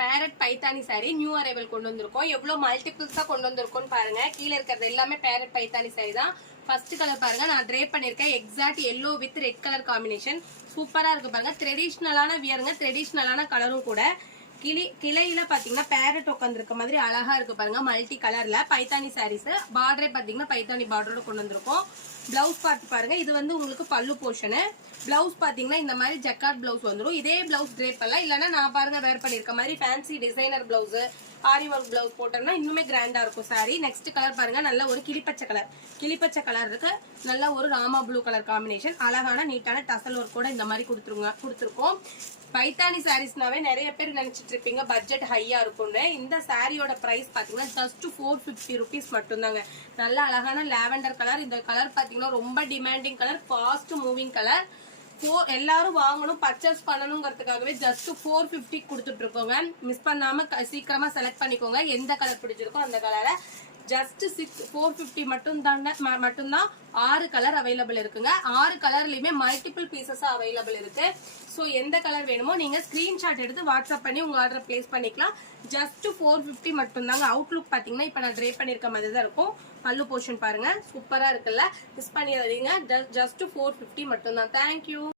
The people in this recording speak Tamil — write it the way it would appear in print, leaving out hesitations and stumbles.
Farad Paithani sari new arrival கொண்டு வந்திருக்கோம். எவ்வளவு மல்டிபிள்ஸா கொண்டு வந்திருக்கோம் பாருங்க. கீழே இருக்கிறது எல்லாமே பேரட் பைத்தானி சாரி தான். ஃபர்ஸ்ட் கலர் பாருங்க, நான் ட்ரே பண்ணிருக்கேன். Exact yellow with red colour combination சூப்பரா இருக்கு பாருங்க. ட்ரெடிஷ்னலான வியருங்க, ட்ரெடிஷ்னலான கலரும் கூட. கிளையில பாத்தீங்கன்னா பேரட் உட்காந்துருக்க மாதிரி அழகா இருக்கு பாருங்க. மல்டி கலர்ல பைத்தானி சாரீஸ். பார்டரே பாத்தீங்கன்னா பைத்தானி பார்டரோட கொண்டு வந்திருக்கோம். பிளவுஸ் பார்த்து பாருங்க, இது வந்து உங்களுக்கு பல்லு போர்ஷனு. பிளவுஸ் பாத்தீங்கன்னா இந்த மாதிரி ஜக்கார்ட் பிளவுஸ் வந்துடும். இதே பிளவுஸ் ட்ரேப் பண்ணலாம், இல்லன்னா நான் பாருங்க வேர் பண்ணிருக்க மாதிரி ஃபேன்சி டிசைனர் பிளவுஸ், ஆரி ஒர்க் பிளவுஸ் போட்டோம்னா இன்னுமே கிராண்டா இருக்கும் சாரி. நெக்ஸ்ட் கலர் பாருங்க, நல்ல ஒரு கிளிப்பச்சை கலர். கிளிப்பச்சை கலர் இருக்கு, நல்ல ஒரு ராமா ப்ளூ கலர் காம்பினேஷன். அழகான நீட்டான டசல் ஒர்க் கூட இந்த மாதிரி கொடுத்துருக்கோம். பைத்தானி சாரீஸ்னாவே நிறைய பேர் நினைச்சிட்டு இருப்பீங்க பட்ஜெட் ஹையா இருக்கும்னு. இந்த சாரியோட பிரைஸ் பாத்தீங்கன்னா ஜஸ்ட் 450 rupees மட்டும்தாங்க. நல்ல அழகான லாவெண்டர் கலர். இந்த கலர் பாத்தீங்கன்னா ரொம்ப demanding colour, fast moving colour. எல்லாரும் வாங்கணும், பர்ச்சேஸ் பண்ணணுங்கிறதுக்காகவே ஜஸ்ட் 450 கொடுத்துட்டு இருக்கோங்க. மிஸ் பண்ணாம சீக்கிரமா செலக்ட் பண்ணிக்கோங்க. எந்த கலர் பிடிச்சிருக்கோ அந்த கலரை. ஜஸ்ட் 450 மட்டும்தான். 6 கலர் அவைலபிள் இருக்குங்க. 6 கலர்லயுமே மல்டிபிள் பீசஸா அவைலபிள் இருக்கு. சோ எந்த கலர் வேணுமோ நீங்க ஸ்கிரீன்ஷாட் எடுத்து வாட்ஸ்அப் பண்ணி உங்க ஆர்டர் பிளேஸ் பண்ணிக்கலாம். ஜஸ்ட் 450 மட்டும்தாங்க. அவுட்லுக் பாத்தீங்கன்னா இப்ப நான் ட்ரே பண்ணிருக்க மாதிரி தான் இருக்கும். பல்லு போர்ஷன் பாருங்க, சூப்பரா இருக்குல்ல. மிஸ் பண்ணிடாதீங்க. ஜஸ்ட் 450 மட்டும்தான். தேங்க்யூ.